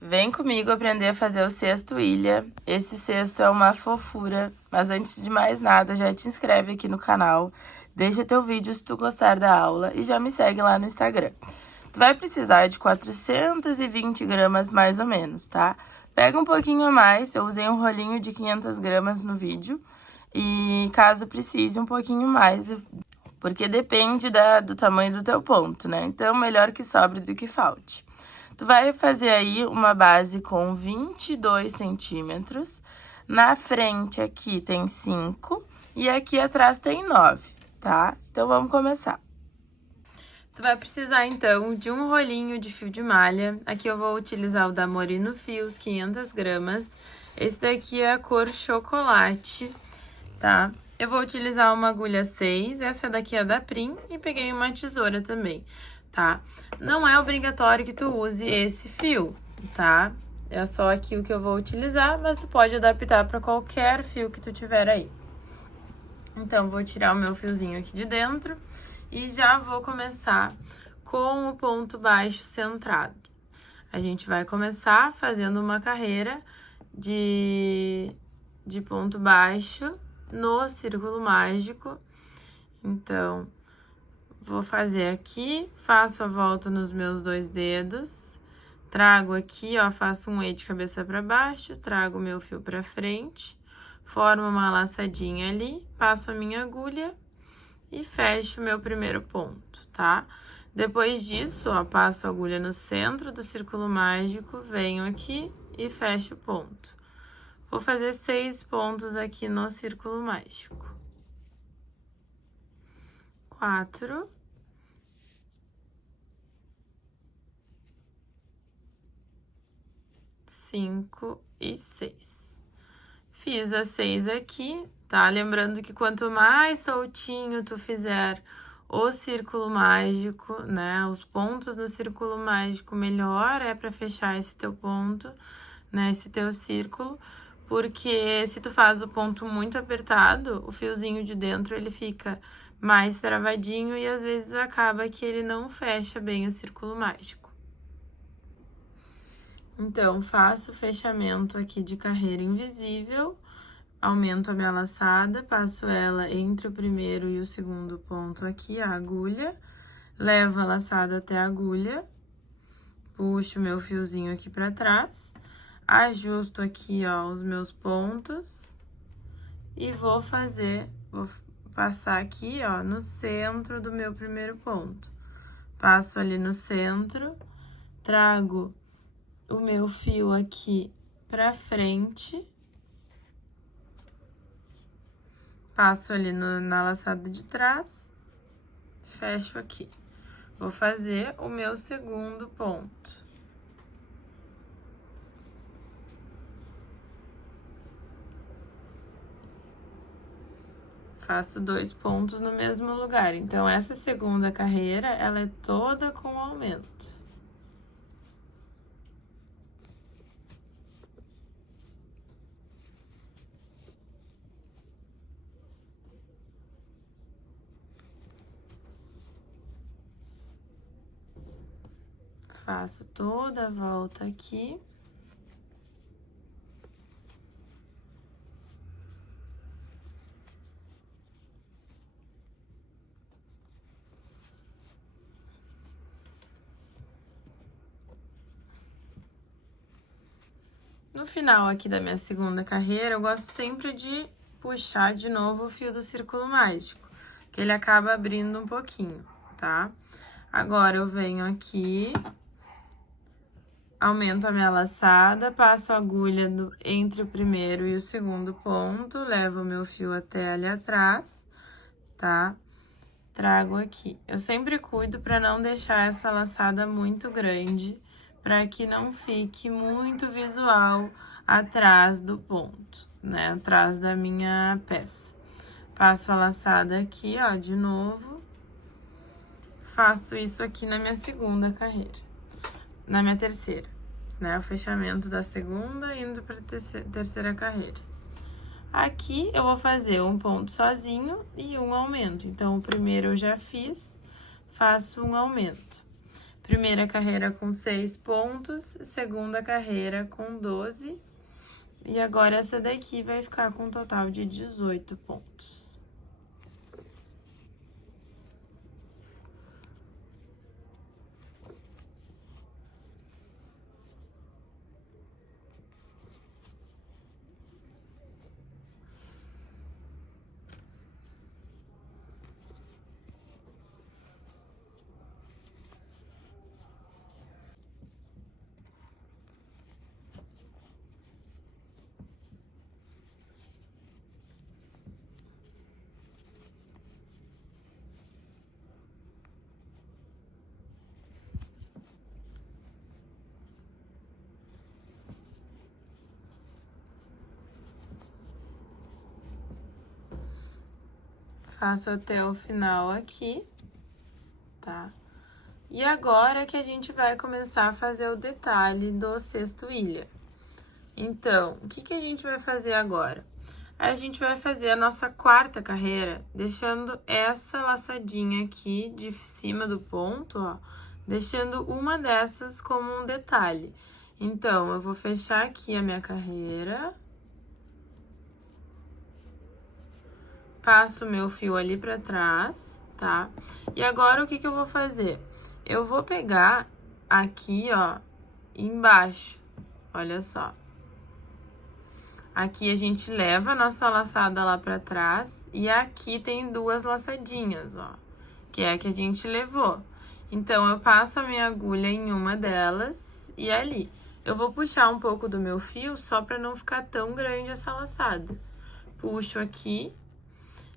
Vem comigo aprender a fazer o cesto ilha. Esse cesto é uma fofura, mas antes de mais nada, já te inscreve aqui no canal, deixa teu vídeo se tu gostar da aula e já me segue lá no Instagram. Tu vai precisar de 420 gramas mais ou menos, tá? Pega um pouquinho a mais, eu usei um rolinho de 500 gramas no vídeo e caso precise um pouquinho mais, porque depende do tamanho do teu ponto, né? Então, melhor que sobre do que falte. Tu vai fazer aí uma base com 22 centímetros. Na frente aqui tem 5 e aqui atrás tem 9, tá? Então, vamos começar. Tu vai precisar, então, de um rolinho de fio de malha. Aqui eu vou utilizar o da Morino Fios, 500 gramas. Esse daqui é a cor chocolate, tá? Eu vou utilizar uma agulha 6, essa daqui é da Prim, e peguei uma tesoura também, tá? Não é obrigatório que tu use esse fio, tá? É só aqui o que eu vou utilizar, mas tu pode adaptar para qualquer fio que tu tiver aí. Então, vou tirar o meu fiozinho aqui de dentro e já vou começar com o ponto baixo centrado. A gente vai começar fazendo uma carreira de ponto baixo no círculo mágico. Então, vou fazer aqui, faço a volta nos meus 2 dedos, trago aqui, ó, faço um E de cabeça para baixo, trago o meu fio para frente, formo uma laçadinha ali, passo a minha agulha e fecho o meu primeiro ponto, tá? Depois disso, ó, passo a agulha no centro do círculo mágico, venho aqui e fecho o ponto. Vou fazer 6 pontos aqui no círculo mágico. 4. 5 e 6. Fiz as 6 aqui, tá? Lembrando que quanto mais soltinho tu fizer o círculo mágico, né? Os pontos no círculo mágico, melhor é para fechar esse teu ponto, né? Esse teu círculo. Porque se tu faz o ponto muito apertado, o fiozinho de dentro ele fica mais travadinho e às vezes acaba que ele não fecha bem o círculo mágico. Então, faço o fechamento aqui de carreira invisível, aumento a minha laçada, passo ela entre o primeiro e o segundo ponto aqui, a agulha, levo a laçada até a agulha, puxo meu fiozinho aqui pra trás, ajusto aqui, ó, os meus pontos e vou passar aqui, ó, no centro do meu primeiro ponto. Passo ali no centro, trago o meu fio aqui pra frente, passo ali na laçada de trás, fecho aqui. Vou fazer o meu segundo ponto. Faço 2 pontos no mesmo lugar. Então, essa segunda carreira, ela é toda com aumento. Faço toda a volta aqui. No final aqui da minha segunda carreira, eu gosto sempre de puxar de novo o fio do círculo mágico, que ele acaba abrindo um pouquinho, tá? Agora, eu venho aqui, aumento a minha laçada, passo a agulha entre o primeiro e o segundo ponto, levo o meu fio até ali atrás, tá? Trago aqui. Eu sempre cuido para não deixar essa laçada muito grande, para que não fique muito visual atrás do ponto, né? Atrás da minha peça. Passo a laçada aqui, ó, de novo. Faço isso aqui na minha segunda carreira. Na minha terceira, né? O fechamento da segunda indo para terceira carreira. Aqui eu vou fazer um ponto sozinho e um aumento. Então, o primeiro eu já fiz, faço um aumento. Primeira carreira com 6 pontos, segunda carreira com 12. E agora essa daqui vai ficar com um total de 18 pontos. Faço até o final aqui, tá? E agora que a gente vai começar a fazer o detalhe do cesto ilha. Então, o que a gente vai fazer agora? A gente vai fazer a nossa quarta carreira, deixando essa laçadinha aqui de cima do ponto, ó, deixando uma dessas como um detalhe. Então, eu vou fechar aqui a minha carreira. Passo o meu fio ali pra trás, tá? E agora, o que eu vou fazer? Eu vou pegar aqui, ó, embaixo, olha só. Aqui a gente leva a nossa laçada lá pra trás e aqui tem 2 laçadinhas, ó, que é a que a gente levou. Então, eu passo a minha agulha em uma delas e ali. Eu vou puxar um pouco do meu fio só pra não ficar tão grande essa laçada. Puxo aqui.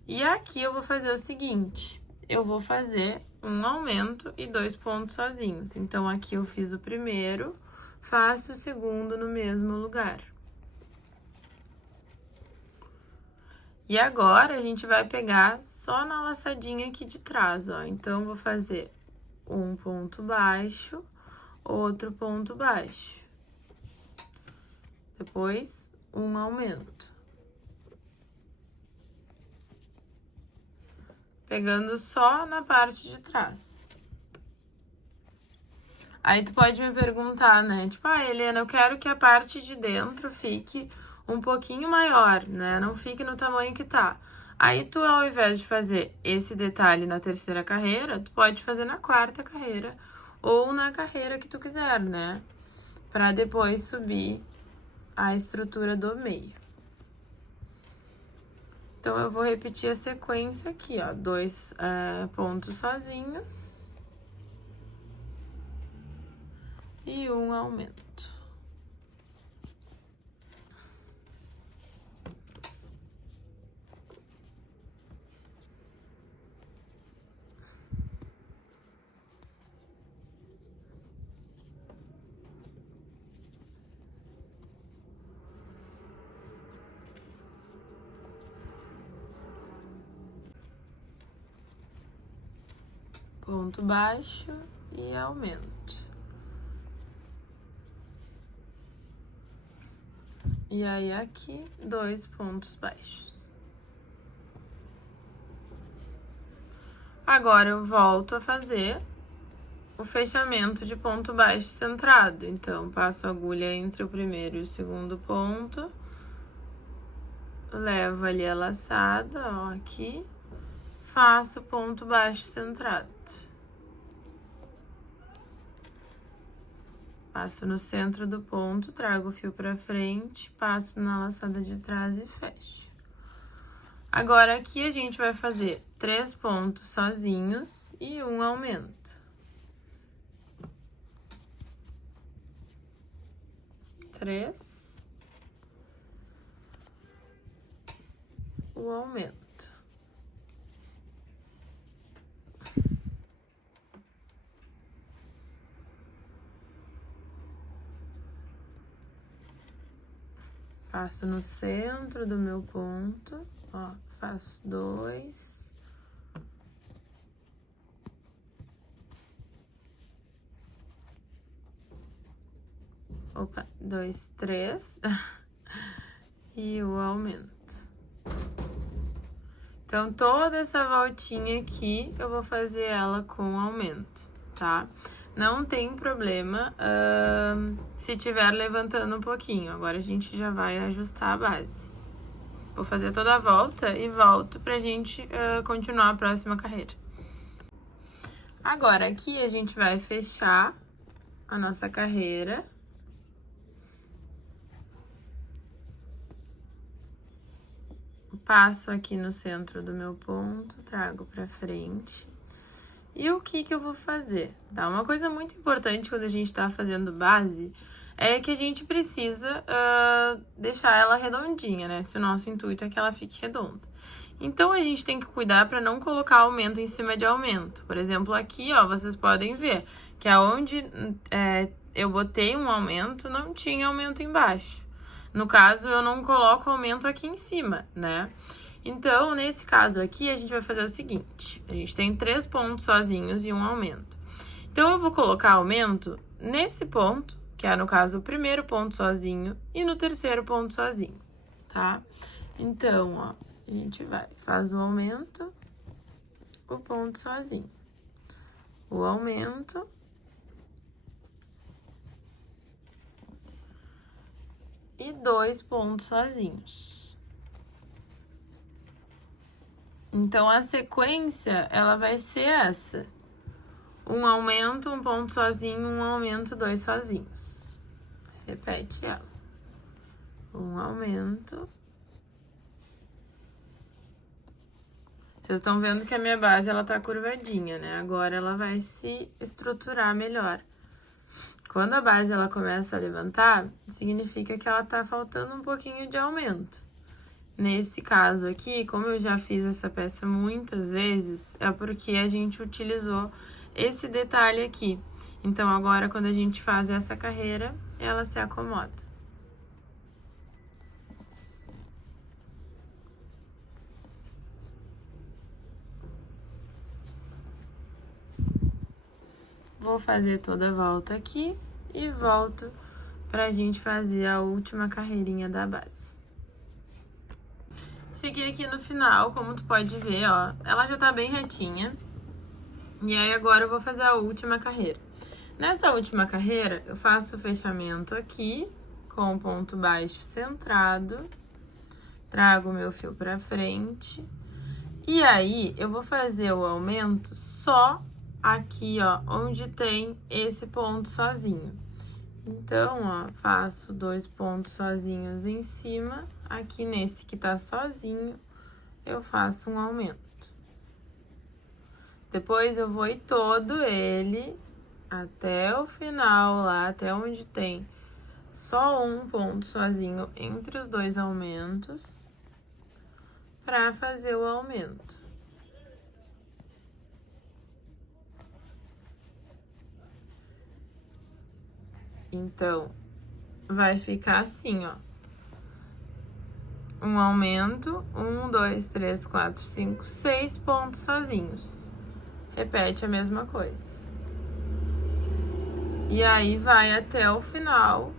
E aqui eu vou fazer o seguinte, eu vou fazer um aumento e 2 pontos sozinhos. Então, aqui eu fiz o primeiro, faço o segundo no mesmo lugar. E agora, a gente vai pegar só na laçadinha aqui de trás, ó. Então, vou fazer um ponto baixo, outro ponto baixo. Depois, um aumento. Pegando só na parte de trás. Aí, tu pode me perguntar, né? Tipo, Helena, eu quero que a parte de dentro fique um pouquinho maior, né? Não fique no tamanho que tá. Aí, tu, ao invés de fazer esse detalhe na terceira carreira, tu pode fazer na quarta carreira ou na carreira que tu quiser, né? Pra depois subir a estrutura do meio. Então, eu vou repetir a sequência aqui, ó. 2 pontos sozinhos. E um aumento. Ponto baixo e aumento. E aí, aqui, 2 pontos baixos. Agora, eu volto a fazer o fechamento de ponto baixo centrado. Então, passo a agulha entre o primeiro e o segundo ponto. Levo ali a laçada, ó, aqui. Faço ponto baixo centrado. Passo no centro do ponto, trago o fio pra frente, passo na laçada de trás e fecho. Agora, aqui a gente vai fazer 3 pontos sozinhos e um aumento. 3. O aumento. Passo no centro do meu ponto, ó, faço 2. Opa, 2, 3. E o aumento. Então, toda essa voltinha aqui, eu vou fazer ela com aumento, tá? não tem problema se tiver levantando um pouquinho. Agora a gente já vai ajustar a base. Vou fazer toda a volta e volto pra gente continuar a próxima carreira. Agora, aqui a gente vai fechar a nossa carreira. Passo aqui no centro do meu ponto, trago pra frente. E o que eu vou fazer? Tá? Uma coisa muito importante quando a gente tá fazendo base é que a gente precisa deixar ela redondinha, né? Se o nosso intuito é que ela fique redonda. Então, a gente tem que cuidar para não colocar aumento em cima de aumento. Por exemplo, aqui, ó, vocês podem ver que aonde eu botei um aumento, não tinha aumento embaixo. No caso, eu não coloco aumento aqui em cima, né? Então, nesse caso aqui, a gente vai fazer o seguinte. A gente tem 3 pontos sozinhos e um aumento. Então, eu vou colocar aumento nesse ponto, que é, no caso, o primeiro ponto sozinho, e no terceiro ponto sozinho, tá? Então, ó, a gente faz o aumento, o ponto sozinho. O aumento, e 2 pontos sozinhos. Então, a sequência, ela vai ser essa. Um aumento, um ponto sozinho, um aumento, 2 sozinhos. Repete ela. Um aumento. Vocês estão vendo que a minha base, ela tá curvadinha, né? Agora, ela vai se estruturar melhor. Quando a base, ela começa a levantar, significa que ela tá faltando um pouquinho de aumento. Nesse caso aqui, como eu já fiz essa peça muitas vezes, é porque a gente utilizou esse detalhe aqui. Então, agora, quando a gente faz essa carreira, ela se acomoda. Vou fazer toda a volta aqui e volto pra gente fazer a última carreirinha da base. Cheguei aqui no final, como tu pode ver, ó, ela já tá bem retinha. E aí, agora eu vou fazer a última carreira. Nessa última carreira, eu faço o fechamento aqui, com o ponto baixo centrado. Trago o meu fio pra frente. E aí, eu vou fazer o aumento só aqui, ó, onde tem esse ponto sozinho. Então, ó, faço 2 pontos sozinhos em cima. Aqui nesse que tá sozinho, eu faço um aumento. Depois, eu vou ir todo ele até o final lá, até onde tem só um ponto sozinho entre os 2 aumentos, pra fazer o aumento. Então, vai ficar assim, ó. Um aumento, 1, 2, 3, 4, 5, 6 pontos sozinhos. Repete a mesma coisa. E aí, vai até o final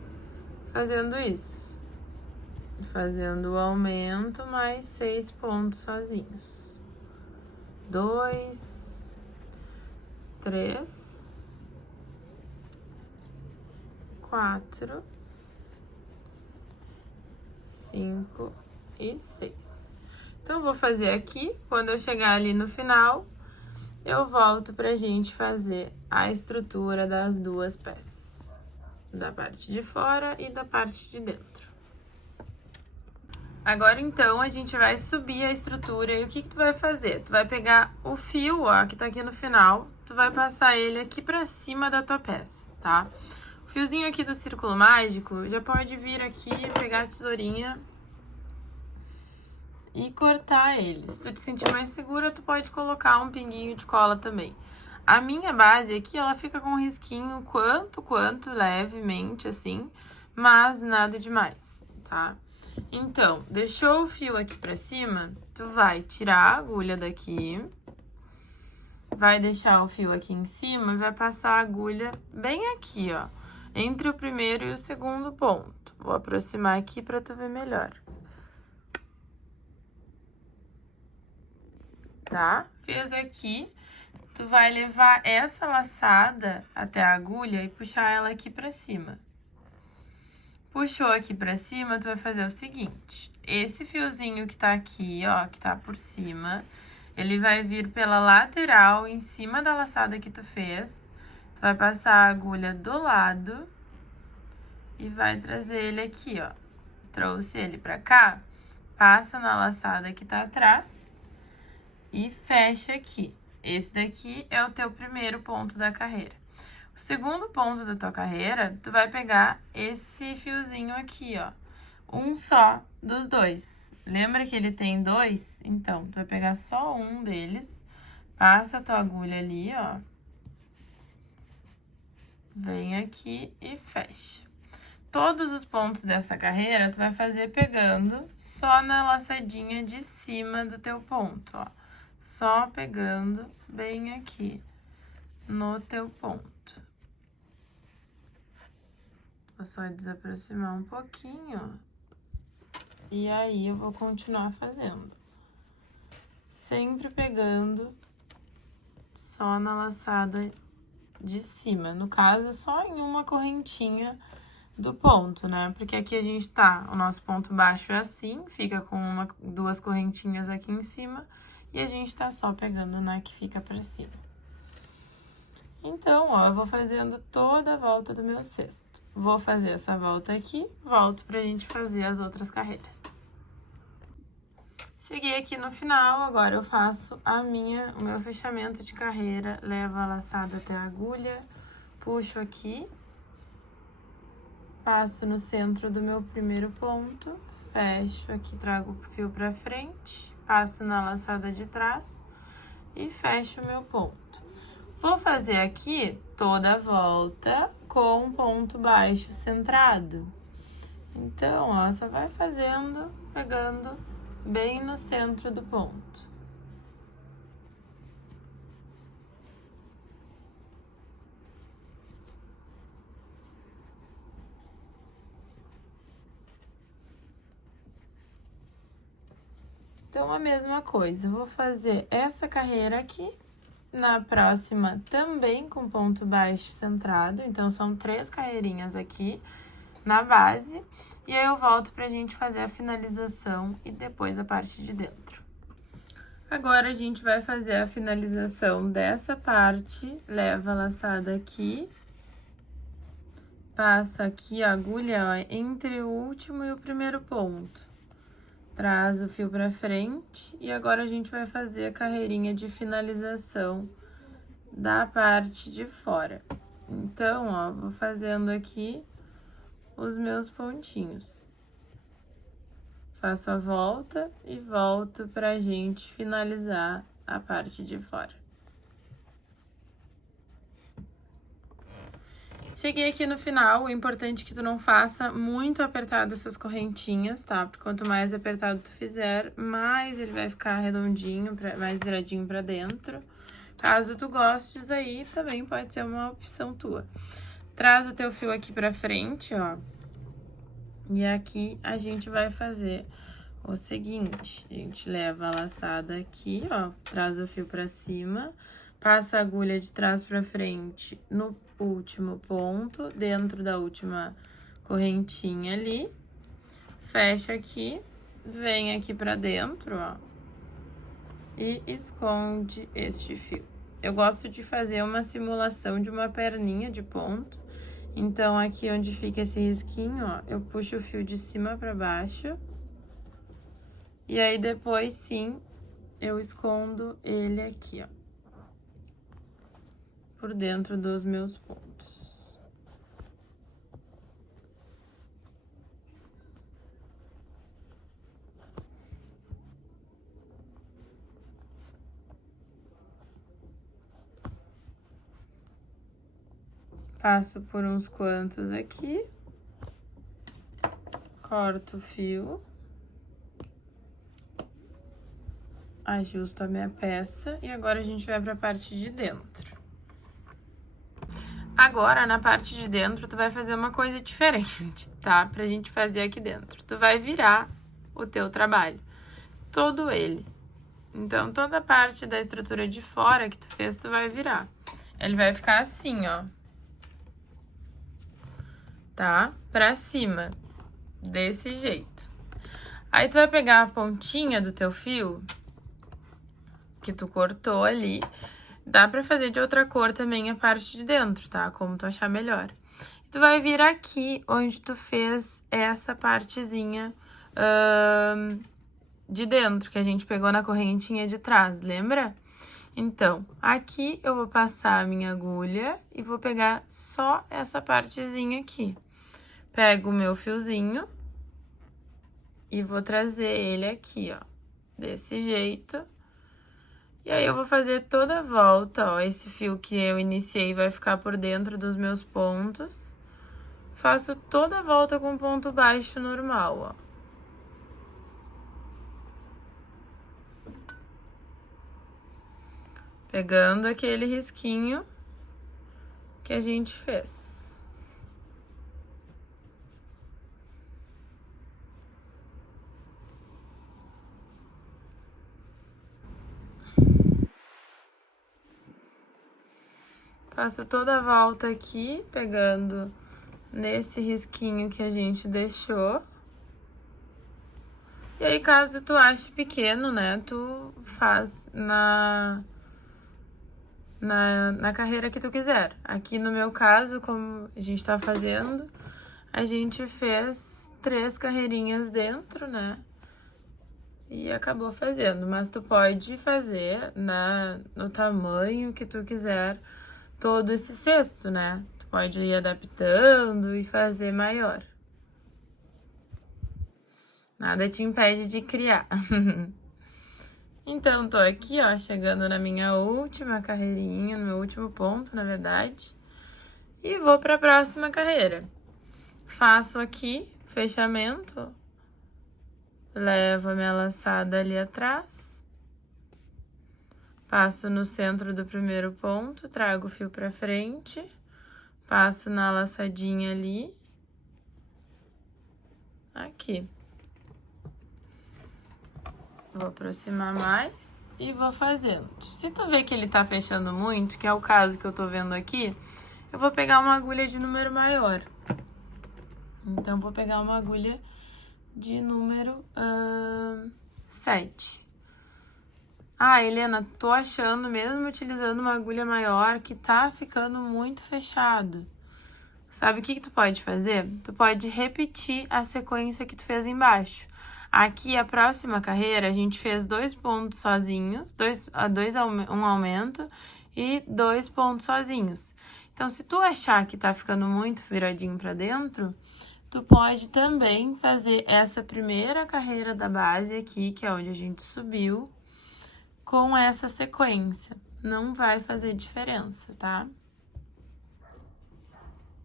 fazendo isso. Fazendo o aumento mais 6 pontos sozinhos. 2, 3, 4, 5 e 6. Então, eu vou fazer aqui. Quando eu chegar ali no final, eu volto pra gente fazer a estrutura das 2 peças. Da parte de fora e da parte de dentro. Agora, então, a gente vai subir a estrutura. E o que tu vai fazer? Tu vai pegar o fio, ó, que tá aqui no final. Tu vai passar ele aqui pra cima da tua peça, tá? O fiozinho aqui do círculo mágico, já pode vir aqui, pegar a tesourinha e cortar ele. Se tu te sentir mais segura, tu pode colocar um pinguinho de cola também. A minha base aqui, ela fica com um risquinho quanto levemente, assim, mas nada demais, tá? Então, deixou o fio aqui pra cima, tu vai tirar a agulha daqui, vai deixar o fio aqui em cima e vai passar a agulha bem aqui, ó, entre o primeiro e o segundo ponto. Vou aproximar aqui pra tu ver melhor. Tá? Fez aqui. tu vai levar essa laçada até a agulha e puxar ela aqui pra cima. Puxou aqui pra cima, tu vai fazer o seguinte. Esse fiozinho que tá aqui, ó, que tá por cima, ele vai vir pela lateral, em cima da laçada que tu fez. Tu vai passar a agulha do lado e vai trazer ele aqui, ó. Trouxe ele pra cá, passa na laçada que tá atrás e fecha aqui. Esse daqui é o teu primeiro ponto da carreira. O segundo ponto da tua carreira, tu vai pegar esse fiozinho aqui, ó. Um só dos dois. Lembra que ele tem dois? Então, tu vai pegar só um deles, passa a tua agulha ali, ó. Vem aqui e fecha. Todos os pontos dessa carreira, tu vai fazer pegando só na laçadinha de cima do teu ponto, ó. Só pegando bem aqui no teu ponto. Vou só desaproximar um pouquinho, ó. E aí, eu vou continuar fazendo. Sempre pegando só na laçada de cima. No caso, só em uma correntinha do ponto, né? Porque aqui a gente tá, o nosso ponto baixo é assim, fica com duas correntinhas aqui em cima. E a gente tá só pegando na que fica pra cima. Então, ó, eu vou fazendo toda a volta do meu cesto. Vou fazer essa volta aqui, volto pra gente fazer as outras carreiras. Cheguei aqui no final, agora eu faço o meu fechamento de carreira, levo a laçada até a agulha, puxo aqui, passo no centro do meu primeiro ponto, fecho aqui, trago o fio pra frente, passo na laçada de trás e fecho o meu ponto. Vou fazer aqui toda a volta com um ponto baixo centrado. Então, ó, só vai fazendo, pegando bem no centro do ponto. Então, a mesma coisa, vou fazer essa carreira aqui, na próxima também com ponto baixo centrado, então são 3 carreirinhas aqui na base, e aí eu volto pra gente fazer a finalização e depois a parte de dentro. Agora, a gente vai fazer a finalização dessa parte, leva a laçada aqui, passa aqui a agulha, ó, entre o último e o primeiro ponto. Traz o fio pra frente e agora a gente vai fazer a carreirinha de finalização da parte de fora. Então, ó, vou fazendo aqui os meus pontinhos. Faço a volta e volto pra gente finalizar a parte de fora. Cheguei aqui no final, o importante é que tu não faça muito apertado essas correntinhas, tá? Porque quanto mais apertado tu fizer, mais ele vai ficar redondinho, mais viradinho pra dentro. Caso tu gostes aí, também pode ser uma opção tua. Traz o teu fio aqui pra frente, ó. E aqui a gente vai fazer o seguinte, a gente leva a laçada aqui, ó, traz o fio pra cima, passa a agulha de trás pra frente no último ponto, dentro da última correntinha ali, fecha aqui, vem aqui pra dentro, ó, e esconde este fio. Eu gosto de fazer uma simulação de uma perninha de ponto, então aqui onde fica esse risquinho, ó, eu puxo o fio de cima pra baixo, e aí depois sim, eu escondo ele aqui, ó, por dentro dos meus pontos. Passo por uns quantos aqui, corto o fio, ajusto a minha peça e agora a gente vai pra parte de dentro. Agora, na parte de dentro, tu vai fazer uma coisa diferente, tá? Pra gente fazer aqui dentro. Tu vai virar o teu trabalho, todo ele. Então, toda a parte da estrutura de fora que tu fez, tu vai virar. Ele vai ficar assim, ó. Tá? Pra cima. Desse jeito. Aí, tu vai pegar a pontinha do teu fio, que tu cortou ali. Dá pra fazer de outra cor também a parte de dentro, tá? Como tu achar melhor. Tu vai vir aqui, onde tu fez essa partezinha de dentro, que a gente pegou na correntinha de trás, lembra? Então, aqui eu vou passar a minha agulha e vou pegar só essa partezinha aqui. Pego o meu fiozinho e vou trazer ele aqui, ó, desse jeito. E aí, eu vou fazer toda a volta, ó, esse fio que eu iniciei vai ficar por dentro dos meus pontos. Faço toda a volta com ponto baixo normal, ó. Pegando aquele risquinho que a gente fez. Faço toda a volta aqui, pegando nesse risquinho que a gente deixou. E aí, caso tu ache pequeno, né, tu faz na carreira que tu quiser. Aqui no meu caso, como a gente tá fazendo, a gente fez 3 carreirinhas dentro, né? E acabou fazendo. Mas tu pode fazer no tamanho que tu quiser todo esse cesto, né? Tu pode ir adaptando e fazer maior. Nada te impede de criar. Então, tô aqui, ó, chegando na minha última carreirinha, no meu último ponto, na verdade. E vou pra próxima carreira. Faço aqui, fechamento. Levo a minha laçada ali atrás. Passo no centro do primeiro ponto, trago o fio pra frente. Passo na laçadinha ali. Aqui. Vou aproximar mais e vou fazendo. Se tu vê que ele tá fechando muito, que é o caso que eu tô vendo aqui, eu vou pegar uma agulha de número maior. Então, vou pegar uma agulha de número 7. Ah, Helena, tô achando, mesmo utilizando uma agulha maior, que tá ficando muito fechado. Sabe o que tu pode fazer? Tu pode repetir a sequência que tu fez embaixo. Aqui, a próxima carreira, a gente fez 2 pontos sozinhos, um aumento e 2 pontos sozinhos. Então, se tu achar que tá ficando muito viradinho pra dentro, tu pode também fazer essa primeira carreira da base aqui, que é onde a gente subiu, com essa sequência. Não vai fazer diferença, tá?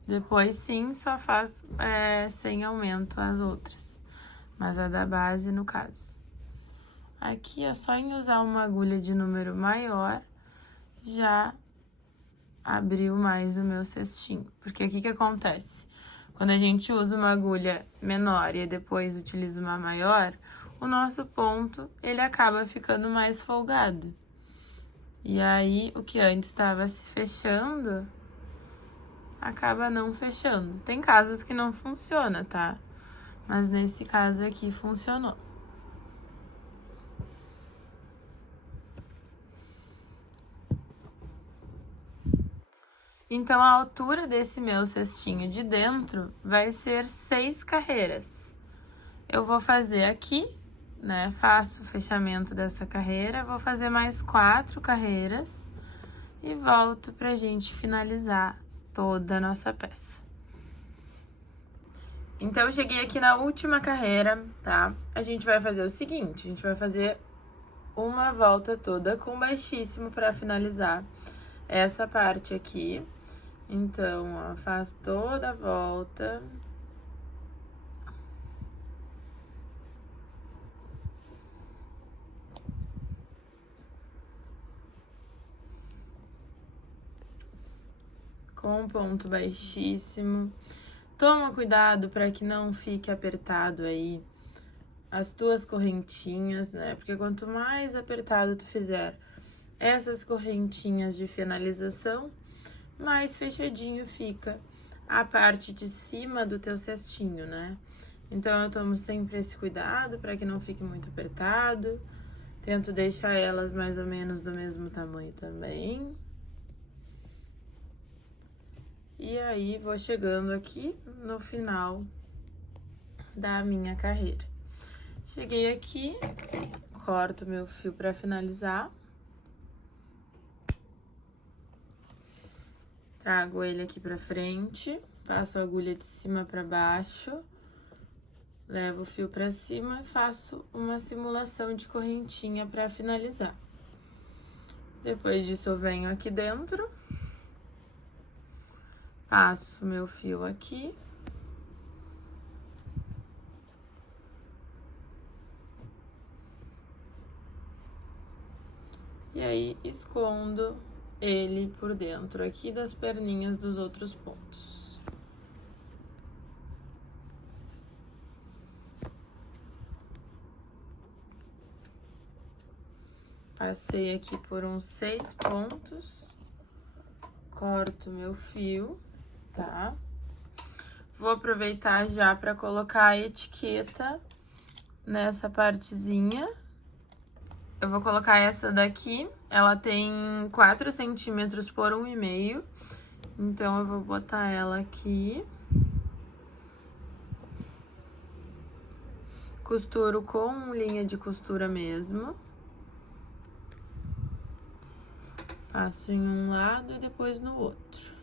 Depois, sim, só faz sem aumento as outras. Mas a da base, no caso. Aqui, é só em usar uma agulha de número maior, já abriu mais o meu cestinho. Porque o que acontece? Quando a gente usa uma agulha menor e depois utiliza uma maior, o nosso ponto, ele acaba ficando mais folgado. E aí, o que antes estava se fechando, acaba não fechando. Tem casos que não funciona, tá? Mas nesse caso aqui funcionou. Então, a altura desse meu cestinho de dentro vai ser 6 carreiras. Eu vou fazer aqui, né? Faço o fechamento dessa carreira, vou fazer mais 4 carreiras e volto pra gente finalizar toda a nossa peça. Então, eu cheguei aqui na última carreira, tá? A gente vai fazer o seguinte, a gente vai fazer uma volta toda com baixíssimo pra finalizar essa parte aqui. Então, ó, faz toda a volta. Com ponto baixíssimo. Toma cuidado para que não fique apertado aí as tuas correntinhas, né? Porque quanto mais apertado tu fizer essas correntinhas de finalização, mais fechadinho fica a parte de cima do teu cestinho, né? Então, eu tomo sempre esse cuidado para que não fique muito apertado. Tento deixar elas mais ou menos do mesmo tamanho também. E aí, vou chegando aqui no final da minha carreira. Cheguei aqui, corto meu fio para finalizar. Trago ele aqui pra frente, passo a agulha de cima pra baixo, levo o fio pra cima e faço uma simulação de correntinha pra finalizar. Depois disso, eu venho aqui dentro, passo meu fio aqui. E aí, escondo ele por dentro aqui das perninhas dos outros pontos. Passei aqui por uns 6 pontos, corto meu fio, tá? Vou aproveitar já para colocar a etiqueta nessa partezinha. Eu vou colocar essa daqui, ela tem 4 centímetros por 1,5, então eu vou botar ela aqui. Costuro com linha de costura mesmo. Passo em um lado e depois no outro.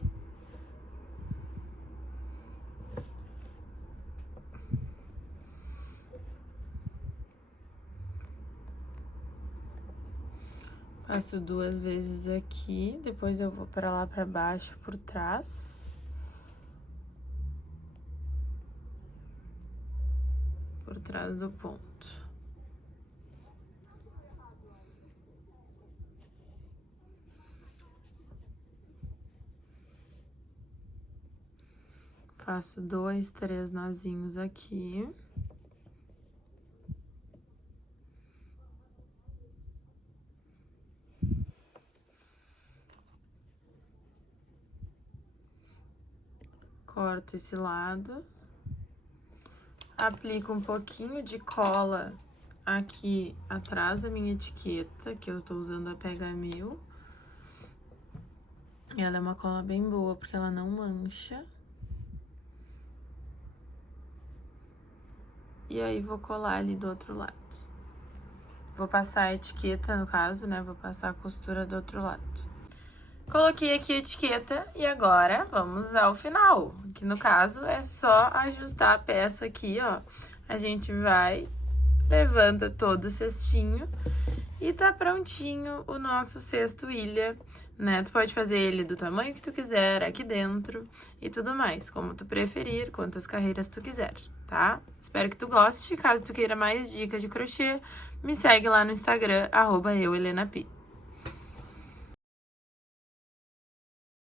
Passo 2 vezes aqui, depois eu vou pra lá pra baixo por trás. Por trás do ponto. Faço 2, 3 nozinhos aqui. Corto esse lado. Aplico um pouquinho de cola aqui atrás da minha etiqueta, que eu tô usando a Pega Mil. Ela é uma cola bem boa, porque ela não mancha. E aí, vou colar ali do outro lado. Vou passar a etiqueta, no caso, né? Vou passar a costura do outro lado. Coloquei aqui a etiqueta e agora vamos ao final, que no caso é só ajustar a peça aqui, ó. A gente vai, levanta todo o cestinho e tá prontinho o nosso cesto ilha, né? Tu pode fazer ele do tamanho que tu quiser, aqui dentro e tudo mais, como tu preferir, quantas carreiras tu quiser, tá? Espero que tu goste. Caso tu queira mais dicas de crochê, me segue lá no Instagram, @euhelenapi.